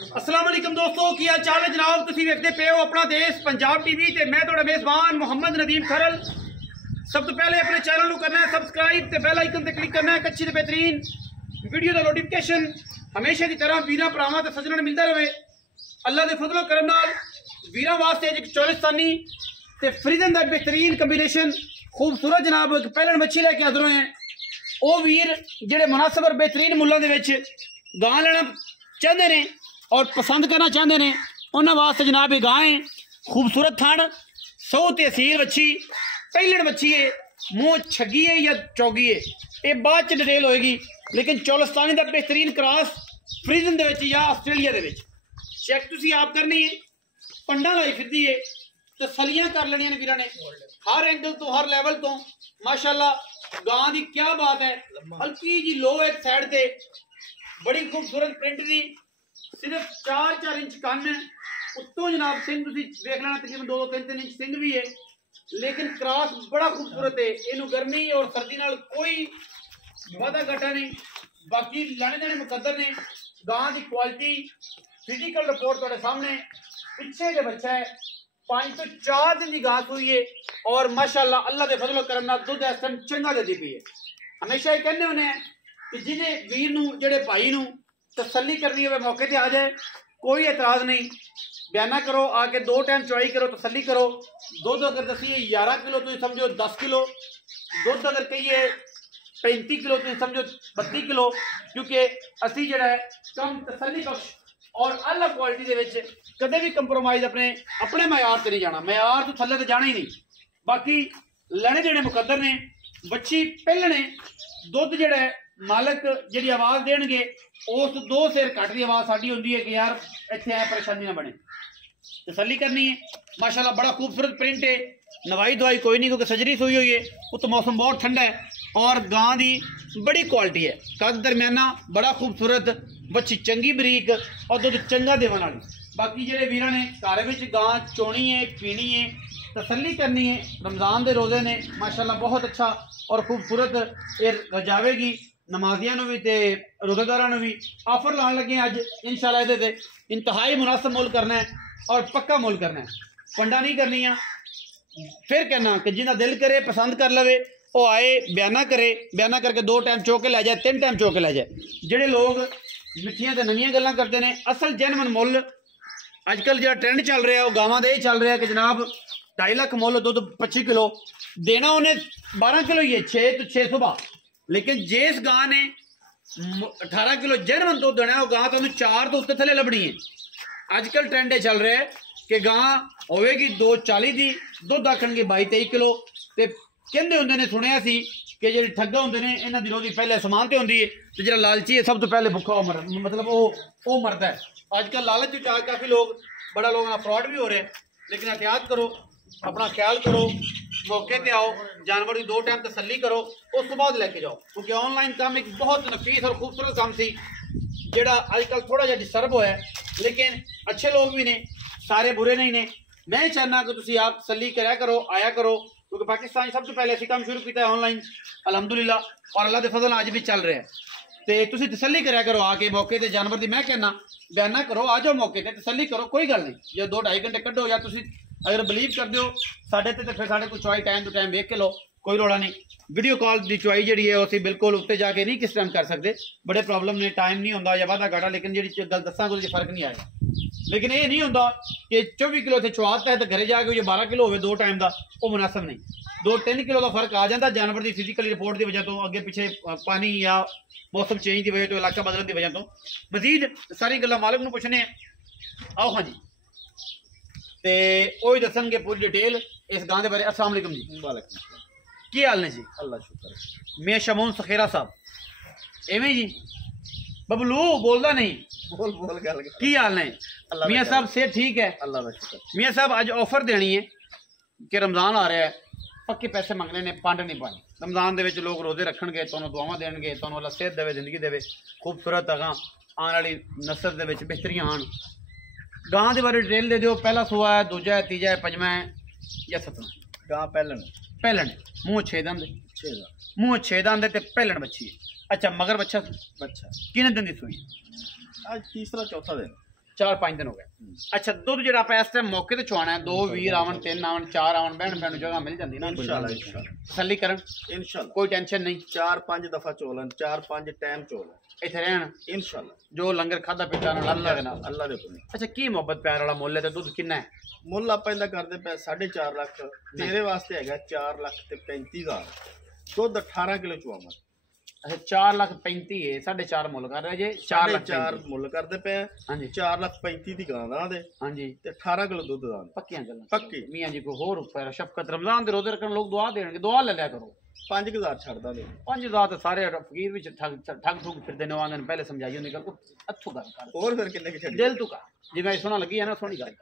अस्सलाम वालेकुम दोस्तों, की हाल चाल है जनाब। तुसीं वेखदे पे हो अपना देश पंजाब टीवी ते मैं तुहाडा मेज़बान मोहम्मद नदीम खरल। सब तो पहले अपने चैनल को करना है सबसक्राइब ते बेल आइकन ते क्लिक करना है अच्छी ते बेहतरीन वीडियो का नोटिफिकेशन हमेशा की तरह वीरां भरावां ते सज्जणां मिलता रहे। अल्लाह के फजलो करम नाल वीरां वास्ते एक चौलिस्तानी ते फ्रीजन का बेहतरीन कंबीनेशन खूबसूरत जनाब एक पहलन मच्छी लैके हाजिर होए हैं। वो वीर जेडे मुनासिब और बेहतरीन मुल्लां दे विच गां लेना चाहते हैं और पसंद करना चाहते हैं, उन्होंने वास्ते जनाब ये गां है खूबसूरत थान सौ तहसील मच्छी पहलड़ मच्छी है, मुँह छगी है या चौगी है, ये बाद च डिटेल होएगी। लेकिन चौलिस्तानी का बेहतरीन क्रॉस फ्रीजन दे विच या आस्ट्रेलिया दे विच चेक तुसीं आप करनी है। पंडा लाई फिरदी है, तसलियां कर लेनियां ने वीरां ने हर एंगल तो हर लैवल तो। माशाअल्लाह गां दी क्या बात है, हल्की जी लो एक साइड ते बड़ी खूबसूरत प्रिंट दी, सिर्फ 4-4 इंच कन है, उत्तों जनाब सिंह तुसीं देख लेना तकरीबन 2-3 इंच सिंह भी है। लेकिन क्रॉस बड़ा खूबसूरत है, इनू गर्मी और सर्दी नाल कोई वादा घटा नहीं। बाकी लाने देने मुकद्दर ने। गां की क्वालिटी फिजिकल रिपोर्ट तुहाडे सामने, पिछे जो बच्चा है 5 तो 4 दिन की घास हुई है और माशाअल्लाह अल्लाह के फजलो करम नाल दुध इस टाइम चंगा देती पई है। हमेशा ये कहने होने कि जिन्हें वीर नूं जेडे भाई नूं तसल्ली करनी हो मौके पर आ जाए, कोई एतराज़ नहीं। बयाना करो आके 2 टाइम चुआई करो, तसल्ली करो। दुध अगर दसीए 11 किलो तुम समझो 10 किलो, दुध अगर कहिए 35 किलो तुम समझो 32 किलो, क्योंकि असी जड़ा है कम तसल्ली बख्श और अला क्वालिटी के विच कदे भी कंप्रोमाइज़ अपने मैयार से नहीं जाना, मैयार तो थले तो जाना ही नहीं। बाकी लेने देने मुकद्दर ने, बच्ची पहलने दुध जड़ा है मालक जी आवाज़ देंगे उस 2 सेर घट की आवाज़ साड़ी होंगी है कि यार इतने ऐ परेशानी ना बने, तसल्ली करनी है। माशाल्लाह बड़ा खूबसूरत प्रिंट है, नवाई दवाई कोई नहीं क्योंकि सजरी सोई हुई है, उत मौसम बहुत ठंडा है और गां की बड़ी क्वालिटी है, कद दरम्याना बड़ा खूबसूरत, बच्ची चंगी बरीक और दुध चंगा देवन वाली। बाकी जेडे वीरां ने घर में गां चोनी है पीनी है तसल्ली करनी है, रमज़ान के रोज़े ने माशाल्लाह बहुत अच्छा और खूबसूरत ये रजावेगी नमाजियां भी ते रोज़ेदारां भी। ऑफर लाने लगे अज इंशाल्लाह इहदे ते इंतहाई मुनासिब मुल करना है और पक्का मुल करना है, फंडा नहीं करनी। फिर कहना कि जिन्ना दिल करे पसंद कर लवे वो आए बयाना करे, बयाना करके 2 टाइम चो के लै जाए, 3 टाइम चो के लै जाए। जेडे लोग मिठियां ते नवीं गल्लां करते हैं, असल जेनवन मुल अजकल जो ट्रेंड चल रहा है वो गावां दे चल रहा है कि जनाब 2.5 लाख मुल दुध 25 किलो देना, उन्हें 12 किलो ही है 6 तो 6 सुबह। लेकिन जिस गां ने 18 किलो जेनवन दुध देना है वो गां तुहानूं 4 तो उत्ते थले लभनी है। अजकल ट्रेंड चल रहा है कि गां होगी 2.40 की, दुध आखणगे 22-23 किलो। तो कहते होंगे ने सुनिया सी कि जो ठग्गा होंगे ने इन्हों की रोजी पहले समान तो होंगी है, तो जो लालची है सब तो पहले भुखा मतलब वो मरता है। अजकल लालच विच आ काफ़ी लोग बड़ा लोगों का फ्रॉड भी हो रहा है। लेकिन एहतियात करो, अपना ख्याल करो, मौके पर आओ, जानवर की 2 टाइम तसल्ली करो, उस तो बाद लैके जाओ। क्योंकि ऑनलाइन काम एक बहुत नफीस और खूबसूरत काम सी जोड़ा अजकल थोड़ा जहा डिस्टर्ब होया है। लेकिन अच्छे लोग भी ने, सारे बुरे नहीं ने। मैं चाहना कि तुसीं आप तसल्ली कराया करो, आया करो, क्योंकि पाकिस्तान सब तो पहले असीं काम शुरू किया है ऑनलाइन अलहमदुलिल्लाह, और अल्लाह के फजल अज भी चल रहा है। तो तुसीं तसल्ली कराया करो आके मौके पर जानवर की। मैं कहना बयाना करो, आ जाओ मौके पर तसल्ली करो, कोई गल नहीं। जो 2-2.5 घंटे कड्डो या तुसीं अगर बिलीव कर दो साढ़े तो फिर साढ़े को चुआई टाइम टू टाइम वेख के लो, कोई रोड़ा नहीं। वीडियो कॉल की चुआई जी है असीं बिल्कुल उत्ते जाके नहीं किस टाइम कर सकते, बड़े प्रॉब्लम ने, टाइम नहीं होंदा या वाधा घाटा। लेकिन जी गल दसांगे उससे फर्क नहीं आएगा। लेकिन ये नहीं होंदा कि 24 किलो इतने चुआता है तो घरे जाके जो 12 किलो हो 2 टाइम का, वो मुनासिब नहीं। 2-3 किलो का फर्क आ जाता जानवर की फिजिकल रिपोर्ट की वजह तो, अगे पिछे पानी या मौसम चेंज की वजह तो, इलाका बदलने की वजह तो। मजीद सारी गल्लां मालिक नूं पुछने आओ। हाँ जी, तो वही दसणगे पूरी डिटेल इस गां के बारे। अस्सलाम वालेकुम जी। वालेकुम की हाल ने जी? अल्लाह शुक्र। मैं शमून सखेरा साहब एवें जी बबलू बोलता नहीं, बोल बोल गल की हाल ने? मियाँ साहब से ठीक है? अल्लाह का शुक्र। मियाँ साहब अज ऑफर देनी है कि रमज़ान आ रहा है, पक्के पैसे मंगने ने, पंड नहीं पानी। रमज़ान के लोग रोजे रखणगे, तुहानूं दुआवां देणगे, तुहानूं अल्लाह सेहत देवे, जिंदगी देवे, खूबसूरत अगां आने वाली नस्ल दे विच बेहतरियां आन। गां के बारे डिटेल दे दिओ, पहला सूआ है, दूजा है, तीजा है, पंजवां है या सतवां? गां पहलन पहलन मूँह 6 दंद, 6 दा मूँह 6 दंद ते पहलन बच्ची है। अच्छा मगर बच्चा बच्चा किन्ने दिन दी सूई? आज तीसरा चौथा दिन। 4-5 दिन हो गए। अच्छा दुध जो आप इस टाइम मौके ते चुआना है 2 वीर आवन 3 आवन 4 आवन बहन बहन जगह मिल जाती ना इंशाल्लाह तसल्ली करन इंशाल्लाह कोई टेंशन नहीं 4-5 दफा चोलन 4-5 टाइम चोलन इत्थे रहन इंशाल्लाह जो लंगर खादा पीता ना अल्लाह दे नाल अल्लाह दे हुक्म अच्छा की मोहब्बत प्यार वाला मुੱਲ है ते दुध कितना है ਮੁੱਲ ਆਪਾਂ ਇਹਦਾ ਕਰਦੇ ਪਏ 4.5 ਲੱਖ ਤੇਰੇ ਵਾਸਤੇ ਹੈਗਾ 4 ਲੱਖ ਤੇ 35,000 ਦੁੱਧ 18 ਕਿਲੋ ਚੁਆਵਾਂ अच्छा 4,35,000 है 4.5 ਮੁੱਲ ਕਰ ਰਹੇ ਜੇ 4 ਮੁੱਲ ਕਰਦੇ ਪਏ ਹਾਂਜੀ 4 ਲੱਖ 35 ਦੀ ਗਾਂ ਦਾ ਦੇ ਹਾਂਜੀ ਤੇ 18 ਕਿਲੋ ਦੁੱਧ ਦਾ ਪੱਕੀਆਂ ਗੱਲਾਂ ਪੱਕੀ ਮੀਆਂ ਜੀ ਕੋ ਹੋਰ ਉੱਪਰ ਸ਼ਫਕਤ ਰਮਜ਼ਾਨ ਦੇ ਰੋਜ਼ੇ ਰੱਖਣ ਲੋਕ ਦੁਆ ਦੇਣਗੇ ਦੁਆ ਲੈ ਲਿਆ ਕਰੋ 5000 ਛੱਡਦਾ ਦੇ 5,000 ਤਾਂ ਸਾਰੇ ਫਕੀਰ ਵਿੱਚ ਠੱਗ ਠੁੱਗ ਫਿਰਦੇ ਨੇ ਉਹਨਾਂ ਨੇ ਪਹਿਲੇ ਸਮਝਾਈ ਹੁੰਦੀ ਗੱਲ ਕੋ ਅੱਥੋਂ ਗੱਲ ਕਰ ਹੋਰ ਫਿਰ ਕਿੰਨੇ ਕਿ ਛੱਡ ਦਿਲ ਤੋਂ ਕਰ ਜਿਵੇਂ ਸੋਹਣਾ ਲੱਗੀ ਹੈ ਨਾ ਸੋਹਣੀ ਗੱਲ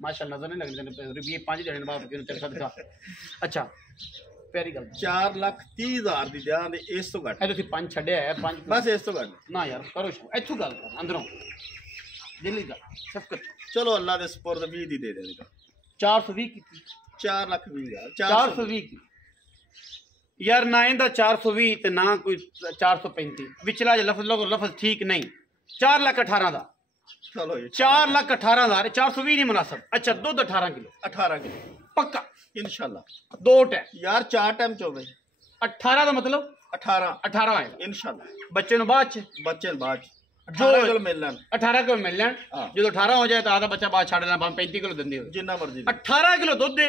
ਮਾਸ਼ਾਅੱਲਾ ਨਜ਼ਰ ਨਹੀਂ ਲੱਗਦੇ ਨੇ ਰੁਪਏ 5 ਦੇਣੇ ਬਾਪ ਕਿਉਂ ਤੇਰੇ ਸਦਕਾ ਅੱਛਾ ਪਿਆਰੀ ਗੱਲ 4,30,000 ਦੀ ਦਿਆਂ ਦੇ ਇਸ ਤੋਂ ਘੱਟ ਇਹ ਤੁਸੀਂ 5 ਛੱਡਿਆ ਹੈ 5 ਬਸ ਇਸ ਤੋਂ ਘੱਟ ਨਾ ਯਾਰ ਕਰੋ ਇੱਥੋਂ ਗੱਲ ਕਰ ਅੰਦਰੋਂ ਦਿੱਲੀ ਦਾ ਸ਼ਫਕਤ ਚਲੋ ਅੱਲਾ ਦੇ ਸਪੁਰਦ 20 ਦੀ ਦੇ ਦੇਗਾ 420 ਕੀਤੀ 4,20,000 420 ਕੀ यार ना इंदा 420 ते ना कोई 435 विचला जो लफज ठीक नहीं 4,18,000 दा चलो 4,18,000 420 नहीं मुनासिब अच्छा दूध 18 किलो 18 किलो पक्का इंशाल्लाह 2 टाइम यार 4 टाइम चोवे 18 का मतलब 18 आएगा इंशाल्लाह बच्चे नु बाद च बच्चे बाद जो 18 किलो मिल लेन 18 किलो मिल लेन हाँ। जो 18 हो जाए तो आधा बच्चा बाद छड़ लेना 35 किलो दिंदे हो जिन्ना मर्जी 18 किलो दूध दे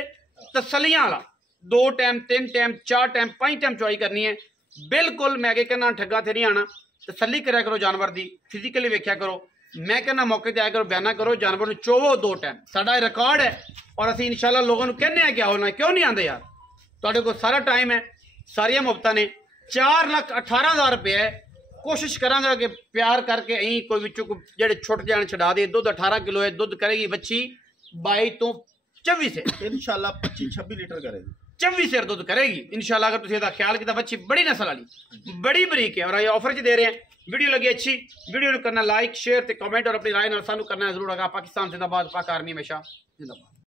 तसलियां वाला 2 टाइम 3 टाइम 4 टाइम 5 टाइम चुआई करनी है बिल्कुल मैं कहना ठग्गा थे नहीं आना तसली करा करो जानवर की फिजिकली वेख्या करो मैं कहना मौके पर आया करो बयाना करो जानवर चोवो 2 टाइम साडा रिकॉर्ड है और असीं इंशाल्लाह लोगों को कहने हैं क्या होना क्यों नहीं आते यार तुहाडे कोल सारा टाइम है सारिया मुफ्तां ने 4,18,000 रुपये है कोशिश करांगा कि प्यार करके अं कोई विचों जेडे छुट जान छड़ा दे दुध 18 किलो है दुध करेगी बच्ची 22 तो 24 से इंशाल्लाह 25-26 लीटर करेगी 24 से दुध करेगी इंशाल्लाह अगर तुम इसका ख्याल किया बच्ची बड़ी नस्ल वाली बड़ी बरीक है और ये ऑफर च दे रहे हैं वीडियो लगी अच्छी वीडियो करना लाइक शेयर ते कमेंट और अपनी राय सानू करना जरूर होगा पाकिस्तान जिंदाबाद पाक आर्मी हमेशा जिंदाबाद।